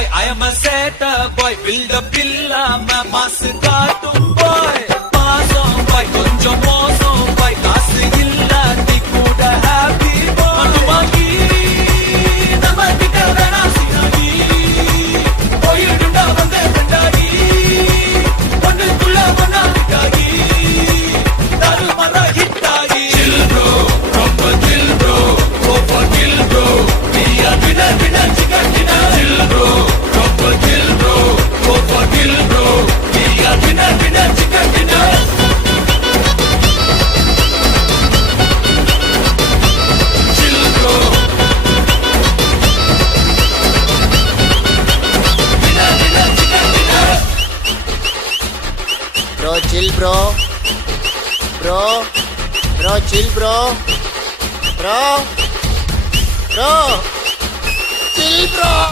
boy, I am a setter boy. Build up illa, मैं mass cartoon boy. Masom boy, konjam mosam boy. Kaasu illa, kuda happy boy. Anumagi, namakita vena sinagi. Boy, idunda vande vendagi. Onnukulla onnaagi. Daru mara hittagi. Chill bro, proper chill bro. Go for kill bro. We are winner, winner, chicken dinner. Chill bro, proper chill bro. Go for kill bro. We are winner, winner, chicken dinner. Chill bro. Winner, winner, chicken dinner. Bro, chill bro. Bro, chill bro. Bro, chill bro.